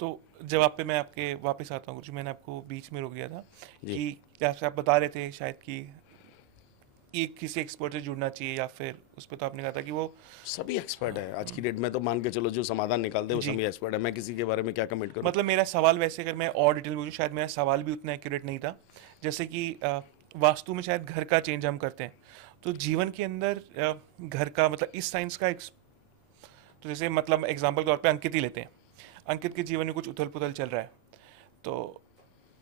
तो जवाब पे मैं आपके वापस आता हूँ गुरुजी, मैंने आपको बीच में रोक दिया था कि आप बता रहे थे शायद कि एक किसी एक्सपर्ट से जुड़ना चाहिए, या फिर उस पर तो आपने कहा था कि वो सभी एक्सपर्ट है आज की डेट में, तो मान के चलो जो समाधान निकाल दे वो सभी एक्सपर्ट है। मैं किसी के बारे में क्या कमेंट करूं? मतलब मेरा सवाल, वैसे अगर मैं और डिटेल में, शायद मेरा सवाल भी उतना एक्यूरेट नहीं था। जैसे कि वास्तु में शायद घर का चेंज हम करते हैं, तो जीवन के अंदर घर का मतलब इस साइंस का तो जैसे मतलब एग्जांपल के तौर पे अंकित ही लेते हैं। अंकित के जीवन में कुछ उथल पुथल चल रहा है, तो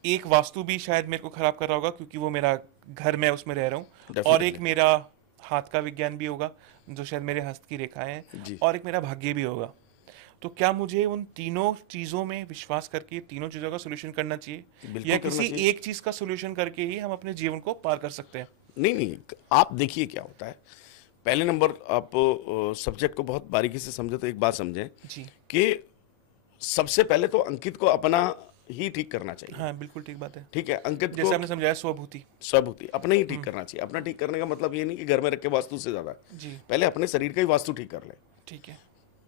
एक वास्तु भी शायद मेरे को खराब कर रहा होगा क्योंकि वो मेरा घर, मैं उसमें रह रहा हूँ, और एक मेरा हाथ का विज्ञान भी होगा, जो शायद मेरे हस्त की रेखाएं हैं, जी। और एक मेरा भाग्य भी होगा। तो क्या मुझे उन तीनों चीज़ों में विश्वास करके तीनों चीज़ों का सोल्यूशन करना चाहिए, बिल्कुल या करना किसी चाहिए। एक चीज़ का सोल्यूशन करके ही हम अपने जीवन को पार कर सकते हैं? नहीं, नहीं, आप देखिए क्या होता है। पहले नंबर आप सब्जेक्ट को बहुत बारीकी से समझे तो एक बात समझें जी। कि सबसे पहले तो अंकित को अपना ही ठीक करना चाहिए। हाँ, बिल्कुल ठीक बात है। ठीक है, अंकित जैसे को आपने समझाया, स्वभूति। स्वभूति अपने ही ठीक करना चाहिए। अपना ठीक करने का मतलब ये नहीं कि घर में रख के वास्तु से ज्यादा, जी, पहले अपने शरीर का ही वास्तु ठीक कर ले। ठीक है।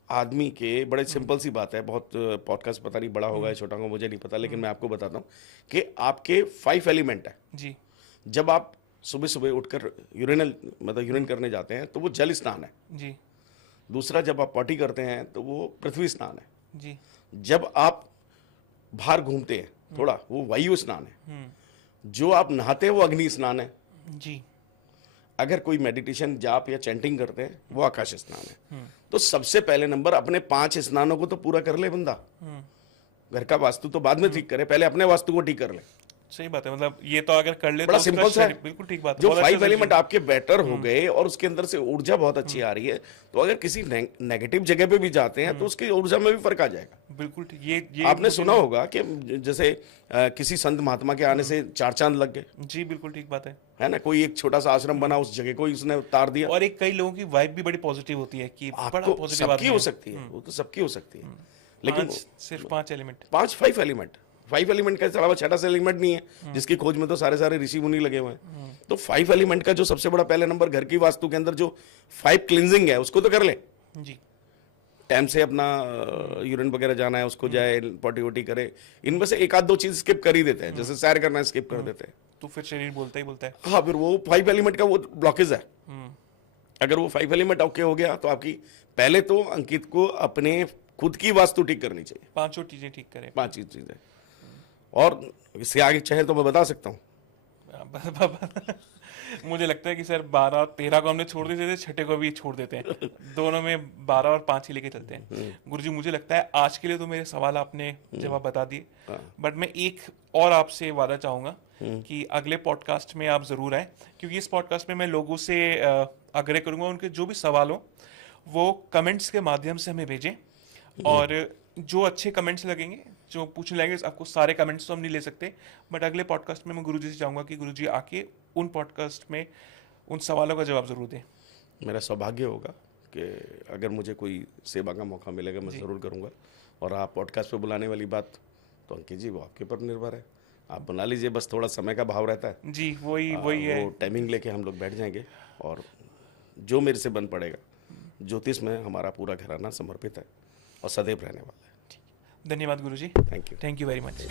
आदमी के बड़े सिंपल सी बात है, बहुत पॉडकास्ट पता नहीं बड़ा होगा या छोटा होगा मुझे नहीं पता, लेकिन मैं आपको बताता हूँ कि आपके 5 एलिमेंट है। जी, जब आप सुबह सुबह उठकर यूरिन करने जाते हैं तो वो जल स्नान है। जी, दूसरा, जब आप पॉटी करते हैं तो वो पृथ्वी स्नान है। जी। जब आप बाहर घूमते हैं थोड़ा, वो वायु स्नान है। जो आप नहाते हैं वो अग्नि स्नान है। जी, अगर कोई मेडिटेशन जाप या चैंटिंग करते हैं वो आकाश स्नान है। तो सबसे पहले नंबर अपने 5 स्नानों को तो पूरा कर ले बंदा। घर का वास्तु तो बाद में ठीक करे, पहले अपने वास्तु को ठीक कर ले। सही बात है। मतलब ये तो अगर कर ले बड़ा तो उसका सिंपल सा है। शरीर- बिल्कुल ठीक बात है। जो बहुत 5 अच्छा एलिमेंट suggestion। आपके बेटर हो गए और उसके अंदर से ऊर्जा बहुत अच्छी आ रही है, तो अगर किसी नेगेटिव जगह पे भी जाते हैं तो उसकी ऊर्जा में भी फर्क आ जाएगा। बिल्कुल ठीक। ये आपने सुना होगा कि जैसे किसी संत महात्मा के आने से 4 चांद लग गए, जी, बिल्कुल ठीक बात है ना। कोई एक छोटा सा आश्रम बना, उस जगह को ही उसने उतार दिया। है। और एक कई लोगों की वाइब भी बड़ी पॉजिटिव होती है कि बड़ा आपको पॉजिटिव सबकी आदमी हो है। सकती है, वो तो सबकी हो सकती है, लेकिन सिर्फ 5 एलिमेंट। 5 एलिमेंट का अलावा छठा सा एलिमेंट नहीं है, जिसकी खोज में तो सारे ऋषि मुनि लगे हुए हैं। तो 5 एलिमेंट का जो सबसे बड़ा पहले नंबर घर की वास्तु के अंदर जो 5 क्लींजिंग है उसको तो कर ले। जी, टाइम से अपना यूरिन वगैरह जाना है उसको जाए, पॉटी वोटी करे। इनमें से एक आध दो चीज स्किप कर ही देते हैं, जैसे सैर करना स्किप कर देते हैं। तो फिर शरीर बोलता ही बोलता है। हाँ, फिर वो 5 एलिमेंट का वो ब्लॉकेज है। अगर वो 5 एलिमेंट ओके हो गया तो आपकी पहले तो अंकित को अपने खुद की वास्तु ठीक करनी चाहिए। 5 चीजें ठीक करें। 5 चीजें, और इससे आगे चाहे तो मैं बता सकता हूँ। मुझे लगता है कि सर 12 और 13 को हमने छोड़ देते थे, छठे को भी छोड़ देते हैं। दोनों में 12 और 5 ही लेके चलते हैं। गुरुजी, मुझे लगता है आज के लिए तो मेरे सवाल आपने जवाब बता दिए, बट मैं एक और आपसे वादा चाहूंगा कि अगले पॉडकास्ट में आप जरूर आए, क्योंकि इस पॉडकास्ट में मैं लोगों से आग्रह करूंगा उनके जो भी सवाल हो वो कमेंट्स के माध्यम से हमें भेजें। और जो अच्छे कमेंट्स लगेंगे, जो पूछने लगेंगे, आपको सारे कमेंट्स तो हम नहीं ले सकते, बट अगले पॉडकास्ट में मैं गुरुजी से चाहूंगा कि गुरुजी आके उन पॉडकास्ट में उन सवालों का जवाब जरूर दें। मेरा सौभाग्य होगा कि अगर मुझे कोई सेवा का मौका मिलेगा मैं ज़रूर करूँगा। और आप पॉडकास्ट पे बुलाने वाली बात तो अंकित जी वो आपके ऊपर निर्भर है, आप बुला लीजिए, बस थोड़ा समय का भाव रहता है। जी, वही है। वो टाइमिंग लेके हम लोग बैठ जाएंगे, और जो मेरे से बन पड़ेगा, ज्योतिष में हमारा पूरा घराना समर्पित है और सदैव रहने वाला है। धन्यवाद गुरुजी। Thank you. Thank you very much.